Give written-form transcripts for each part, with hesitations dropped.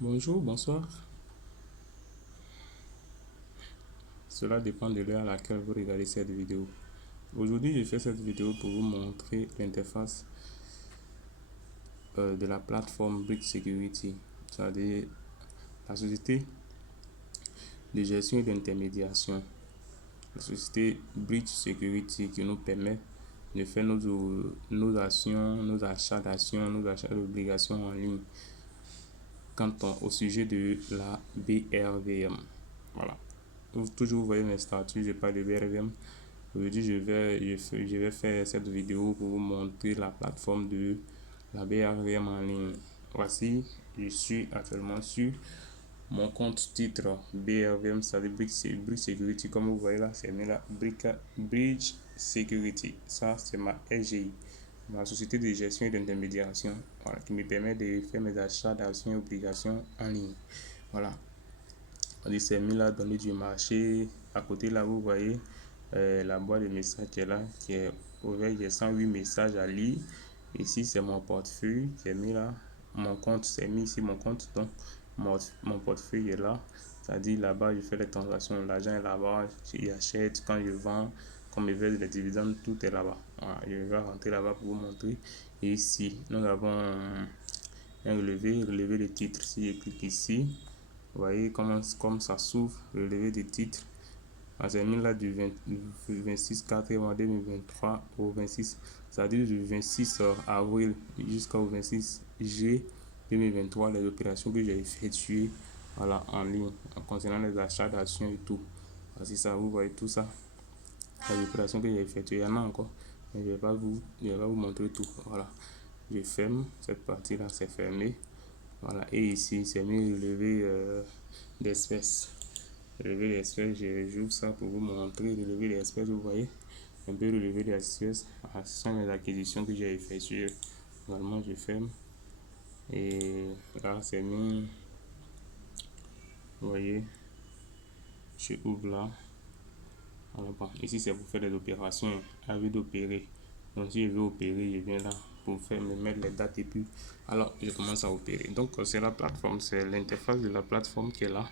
Bonjour, bonsoir. Cela dépend de l'heure à laquelle vous regardez cette vidéo. Aujourd'hui, je fais cette vidéo pour vous montrer l'interface de la plateforme Brick Security, c'est-à-dire la société de gestion et d'intermédiation. La société Bridge Security qui nous permet de faire nos actions, nos achats d'actions, nos achats d'obligations en ligne au sujet de la BRVM. Voilà. Toujours vous voyez mes statuts, je parle de BRVM. Aujourd'hui, je vais faire cette vidéo pour vous montrer la plateforme de la BRVM en ligne. Voici, je suis actuellement sur mon compte titre BRVM, c'est-à-dire Bridge Security. Comme vous voyez là, c'est mis là, Bridge Security. Ça, c'est ma SGI, ma société de gestion et d'intermédiation, voilà, qui me permet de faire mes achats d'actions et obligations en ligne. Voilà. C'est mis là, données du marché. À côté là, vous voyez la boîte de messages qui est là, qui est ouverte. J'ai 108 messages à lire. Ici, c'est mon portefeuille qui est mis là. Mon compte, c'est mis ici, mon compte. Donc, mon portefeuille est là. C'est-à-dire là-bas, je fais les transactions. L'argent est là-bas. J'achète quand je vends. Comme je verse les dividendes, tout est là-bas. Voilà, je vais rentrer là-bas pour vous montrer. Et ici, nous avons un relevé de titres. Si je clique ici, vous voyez comme ça s'ouvre, le relevé des titres. C'est mis là du 26 4 2023 au 26, c'est-à-dire du 26 avril jusqu'au 26 juillet 2023, les opérations que j'ai effectuées, voilà, en ligne, concernant les achats d'actions et tout. Voici ça, vous voyez tout ça, les opérations que j'ai effectuées. Il y en a encore, mais je vais pas vous montrer tout. Voilà, je ferme cette partie là, c'est fermé. Voilà, et ici c'est mis relevé d'espèces. Relevé d'espèces, j'ouvre ça pour vous montrer. Relevé d'espèces, vous voyez un peu relevé d'espèces. Ce sont les acquisitions que j'ai effectuées. Également, je ferme. Et là, c'est mis. Vous voyez, je ouvre là. Voilà, bon. Ici, c'est pour faire des opérations. Envie d'opérer. Donc, si je veux opérer, je viens là pour me mettre les dates et puis alors je commence à opérer. Donc, c'est la plateforme, c'est l'interface de la plateforme qui est là.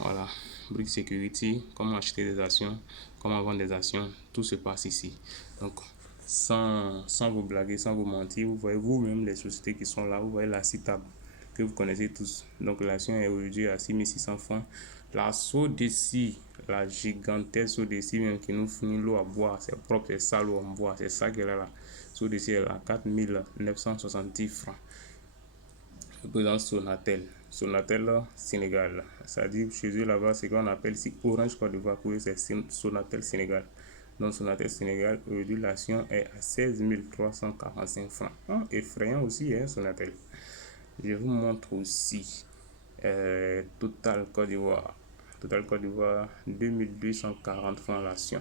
Voilà, Brick Security, comment acheter des actions, comment vendre des actions, tout se passe ici. Donc, sans vous blaguer, sans vous mentir, vous voyez vous-même les sociétés qui sont là, vous voyez la CITAB que vous connaissez tous. Donc, l'action est aujourd'hui à 6600 francs. La Sodeci, la gigantesque Sodeci même qui nous fournit l'eau à boire, c'est propre, c'est ça l'eau à boire, c'est ça qu'elle est là. Sodeci est à 4970 francs. Le président Sonatel Sénégal. C'est-à-dire chez eux là-bas, c'est qu'on appelle ici Orange Côte d'Ivoire, pour eux c'est Sonatel Sénégal. Donc Sonatel Sénégal, aujourd'hui l'action est à 16 345 francs. Effrayant aussi, hein, Sonatel. Je vous montre aussi Total Côte d'Ivoire. Total Côte d'Ivoire, 2240 francs l'action.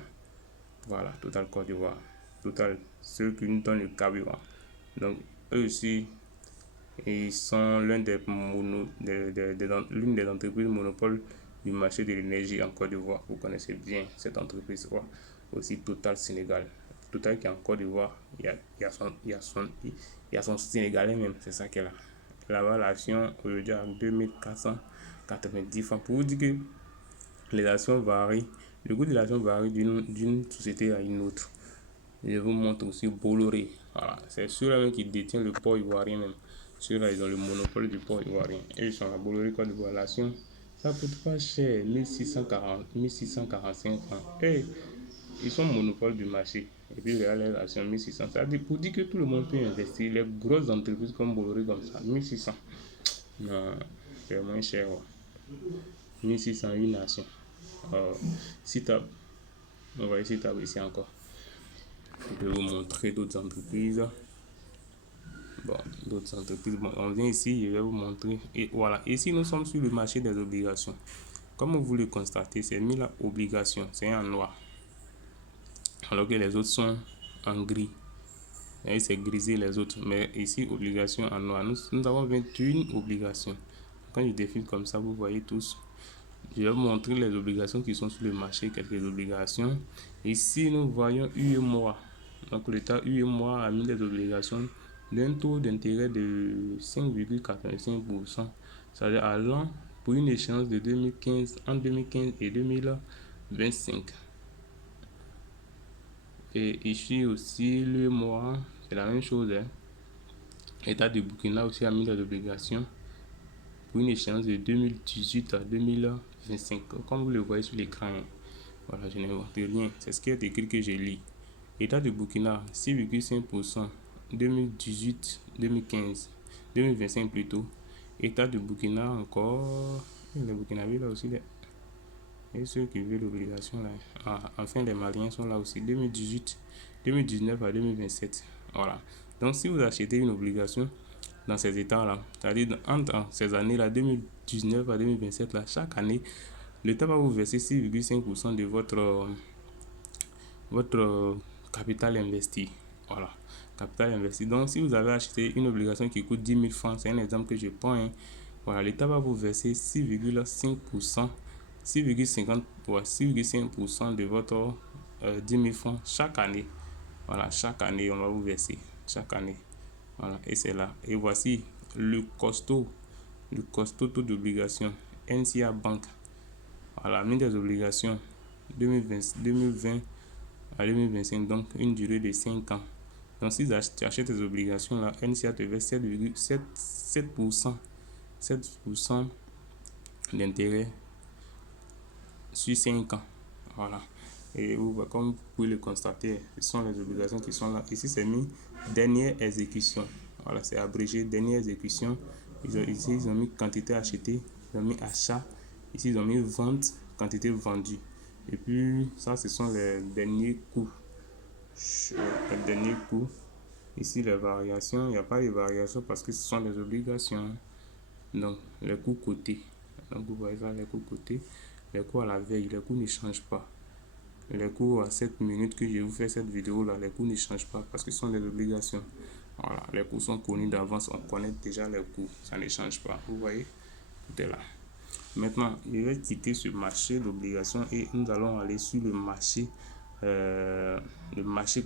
Voilà, Total Côte d'Ivoire. Total, ceux qui nous donnent le carburant. Donc, eux aussi, et ils sont l'une des entreprises monopole du marché de l'énergie en Côte d'Ivoire. Vous connaissez bien cette entreprise. Aussi Total Sénégal. Total qui est en Côte d'Ivoire, il y a son Sénégalais même, c'est ça qu'elle a. Là-bas, l'action aujourd'hui à 2490 francs. Pour vous dire que les actions varient, le coût de l'action varie d'une société à une autre. Je vous montre aussi Bolloré. Voilà, c'est ceux-là qui détiennent le port ivoirien même. Ceux-là, ils ont le monopole du port ivoirien. Et ils sont à Bolloré Côte d'Ivoire. L'action, ça coûte pas cher, 1645 francs. Et ils sont monopole du marché. Et puis, les actions 1600. Ça dit pour dire que tout le monde peut investir. Les grosses entreprises comme Bolloré, comme ça, 1600. Non, c'est moins cher. 1600, une action. Citab, on va essayer Citab ici encore. Je vais vous montrer d'autres entreprises. Bon, d'autres entreprises. Bon, on vient ici, je vais vous montrer. Et voilà, ici nous sommes sur le marché des obligations. Comme vous le constatez, c'est mis là obligation, c'est en noir. Alors que les autres sont en gris. Et c'est grisé les autres. Mais ici, obligation en noir. Nous avons 21 obligations. Quand je défile comme ça, vous voyez tous. Je vais vous montrer les obligations qui sont sur le marché, quelques obligations. Ici, nous voyons UEMOA. Donc, l'État UEMOA a mis des obligations d'un taux d'intérêt de 5,85%. C'est-à-dire à l'an pour une échéance de 2015, en 2015 et 2025. Et ici aussi, le mois, c'est la même chose. L'État du Burkina aussi a mis des obligations pour une échéance de 2018 à 2025. Comme vous le voyez sur l'écran, voilà, je n'invente rien. C'est ce qui est écrit que je lis. État du Burkina, 6,5%, 2018-2015, 2025 plutôt. État du Burkina encore, les Burkinabés là aussi, et ceux qui veulent l'obligation là. Enfin, les Maliens sont là aussi, 2018, 2019 à 2027. Voilà. Donc, si vous achetez une obligation dans ces états-là, c'est-à-dire entre ces années-là, 2019 à 2027, là, chaque année, l'État va vous verser 6,5% de votre capital investi. Voilà, capital investi. Donc, si vous avez acheté une obligation qui coûte 10 000 francs, c'est un exemple que je prends. Voilà, l'État va vous verser 6,5%, 6,5% de votre 10 000 francs chaque année. Voilà, chaque année, on va vous verser. Chaque année. Voilà, et c'est là. Et voici le costaud taux d'obligation. NCA Bank. Voilà, mis des obligations 2020 à 2025, donc une durée de 5 ans. Donc si tu achètes tes obligations là, NCA te verse 7% d'intérêt sur 5 ans. Voilà. Et comme vous pouvez le constater, ce sont les obligations qui sont là. Ici, c'est mis dernière exécution. Voilà, c'est abrégé dernière exécution. Ici, ils ont mis quantité achetée, ils ont mis achat. Ici, ils ont mis vente, quantité vendue. Et puis, ça, ce sont les derniers coûts. Les derniers coûts. Ici, les variations, il n'y a pas de variations parce que ce sont les obligations. Donc, les coûts cotés. Donc, vous voyez ça, les coûts cotés. Les coûts à la veille, les coûts ne changent pas. Les coûts à 7 minutes que je vous fais cette vidéo là, les coûts ne changent pas parce que ce sont des obligations. Voilà, les coûts sont connus d'avance, on connaît déjà les coûts, ça ne change pas. Vous voyez, tout est là. Maintenant, je vais quitter ce marché d'obligations et nous allons aller sur le marché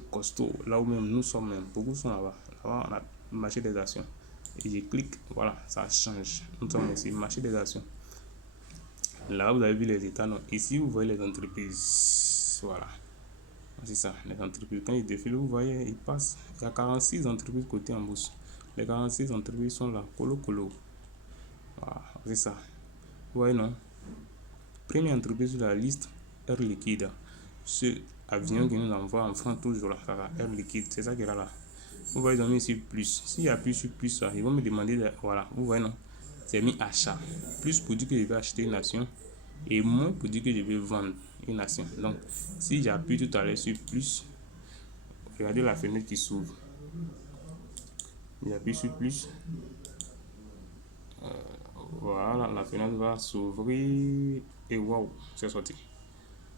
costaud, là où même nous sommes, beaucoup sont là-bas. Là-bas, on a le marché des actions. Et je clique, voilà, ça change. Nous sommes ici, marché des actions. Là, vous avez vu les états, non? Ici, vous voyez les entreprises. Voilà. C'est ça, les entreprises. Quand ils défilent, vous voyez, ils passent. Il y a 46 entreprises cotées en bourse. Les 46 entreprises sont là, colo. Voilà, c'est ça. Vous voyez, non? Première entreprise sur la liste, Air Liquide. Ce avion qui nous envoie en France toujours là, Air Liquide, c'est ça qui est là. Vous voyez, ils ont mis ici plus. S'il y a plus sur plus, là, ils vont me demander, voilà, vous voyez, non? C'est mis achat. Plus pour dire que je vais acheter une action et moins pour dire que je vais vendre une action. Donc, si j'appuie tout à l'heure sur plus, regardez la fenêtre qui s'ouvre. J'appuie sur plus. Voilà, la fenêtre va s'ouvrir et waouh, c'est sorti.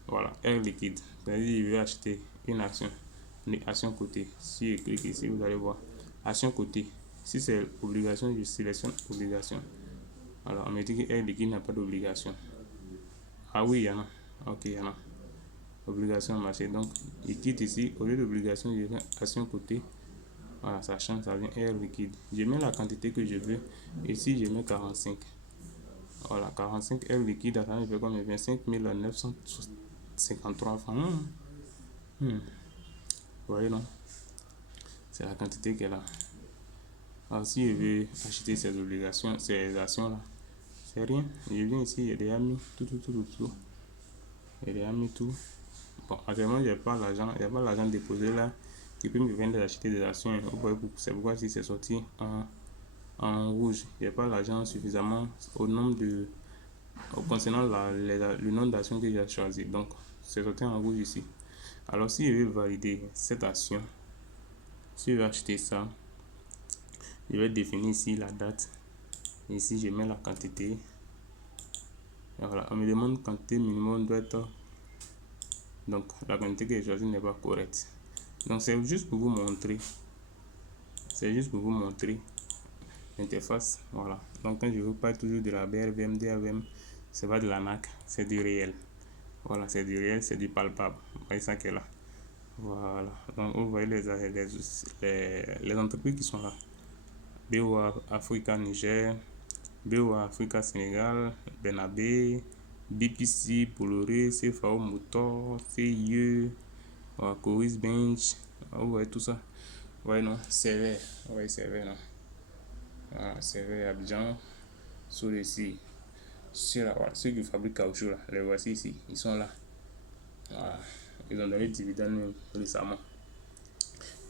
Voilà, Air Liquide. C'est-à-dire, je vais acheter une action cotée. Si je clique ici, vous allez voir action cotée. Si c'est obligation, je sélectionne obligation. Alors, on me dit que Air Liquide n'a pas d'obligation. Ah oui, il y en a. Ok, il y en a. Obligation marché. Donc, je quitte ici. Au lieu d'obligation, je vais action cotée. Voilà, ça change, ça vient Air Liquide. Je mets la quantité que je veux. Ici, je mets 45. Voilà, 45 Air Liquide. Attends, je fais comme 25 953 francs. Vous voyez, non? C'est la quantité qu'elle a. Alors, si je veux acheter ces obligations, ces actions-là, c'est rien. Je viens ici, il y a déjà mis tout. Il y a déjà mis tout. Bon, actuellement, il n'y a pas l'argent déposé là qui peut me permettre d'acheter des actions. C'est pourquoi si c'est sorti en rouge, il n'y a pas l'argent suffisamment au nombre de. Concernant le nombre d'actions que j'ai choisi. Donc, c'est sorti en rouge ici. Alors, si je veux valider cette action, si je veux acheter ça, je vais définir ici la date. Ici, je mets la quantité. Et voilà, on me demande quantité minimum doit être. Donc, la quantité que j'ai choisie n'est pas correcte. Donc, c'est juste pour vous montrer. C'est juste pour vous montrer l'interface. Voilà. Donc, quand je vous parle toujours de la BRVM, DRVM, c'est pas de la NAC, c'est du réel. Voilà, c'est du réel, c'est du palpable. Vous voyez ça qui est là. Voilà. Donc, vous voyez les entreprises qui sont là. BOA Africa Niger, BOA Africa Sénégal, Benabe, BPC, Bolloré, CFAO Motor, CIE, Coris Bench. Vous voyez tout ça. Ouais, non, Sévère. Ouais, Sévère, non. Voilà, Sévère, Abidjan, sur ici. Voilà, ceux qui fabriquent caoutchouc, là, les voici ici. Ils sont là. Voilà. Ils ont donné des dividendes même récemment.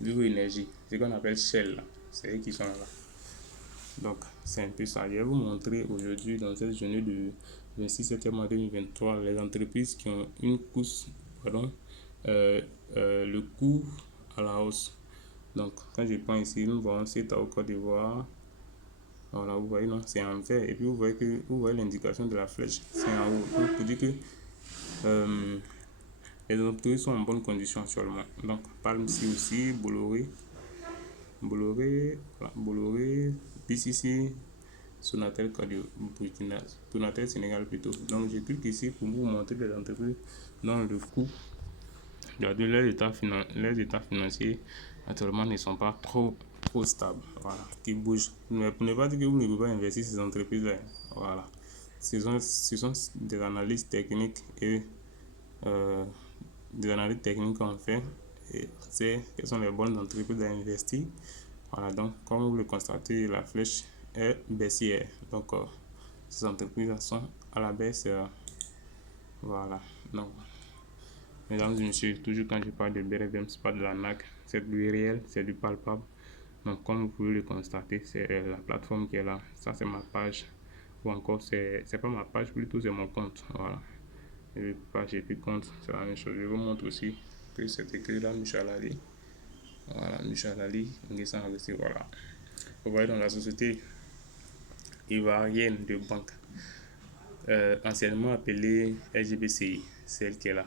Vivo Énergie, ce qu'on appelle Shell, là. C'est eux qui sont là. Donc, c'est un peu ça. Je vais vous montrer aujourd'hui, dans cette journée de 26 septembre 2023, les entreprises qui ont une course, pardon, le coût à la hausse. Donc, quand je prends ici, nous voyons c'est au Côte d'Ivoire. Voilà, vous voyez, non, c'est en vert. Et puis, vous voyez l'indication de la flèche, c'est en haut. Donc, pour dire que les entreprises sont en bonne condition actuellement. Donc, Palm aussi, Bolloré, voilà, Bolloré, BCC, Sonatel Cardio, Sonatel Sénégal plutôt. Donc, je clique ici pour vous montrer les entreprises dans le coût. Regardez, les états financiers actuellement ne sont pas trop stables. Voilà, qui bougent. Mais pour ne pas dire que vous ne pouvez pas investir ces entreprises-là. Voilà. Ce sont des analyses techniques et des analyses techniques qu'on fait. Et c'est quelles sont les bonnes entreprises à investir. Voilà, donc comme vous le constatez, la flèche est baissière. Donc ces entreprises sont à la baisse. Voilà. Donc, mesdames et messieurs, toujours quand je parle de BRVM, c'est pas de la NAC, c'est du réel, c'est du palpable. Donc comme vous pouvez le constater, c'est la plateforme qui est là. Ça c'est ma page. Ou encore c'est pas ma page, plutôt c'est mon compte. Voilà. Et page et puis compte, c'est la même chose. Je vous montre aussi que c'est écrit là, Michel Ali. Voilà, Michel Ali, voilà. Vous voyez dans la société ivoirienne de banque, anciennement appelée LGBCI, celle qui est là.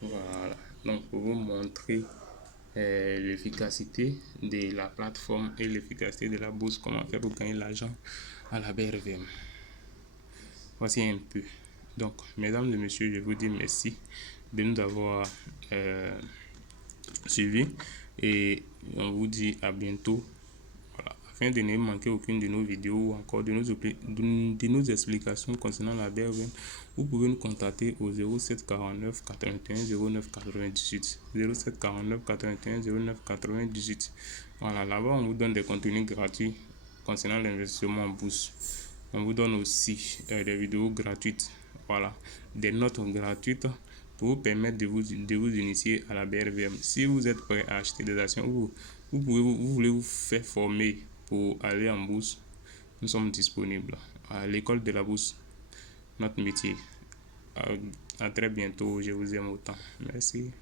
Voilà, donc pour vous montrer l'efficacité de la plateforme et l'efficacité de la bourse, comment faire pour gagner l'argent à la BRVM. Voici un peu. Donc, mesdames et messieurs, je vous dis merci de nous avoir suivis et on vous dit à bientôt. Voilà. Afin de ne manquer aucune de nos vidéos ou encore de nos explications concernant la BRVM, vous pouvez nous contacter au 07 49 81 09 98. 07 49 81 09 98. Voilà, là-bas on vous donne des contenus gratuits concernant l'investissement en bourse. On vous donne aussi des vidéos gratuites, voilà, des notes gratuites pour vous permettre de vous initier à la BRVM. Si vous êtes prêt à acheter des actions, vous voulez vous faire former pour aller en bourse, nous sommes disponibles à l'école de la bourse, notre métier. À très bientôt, je vous aime autant. Merci.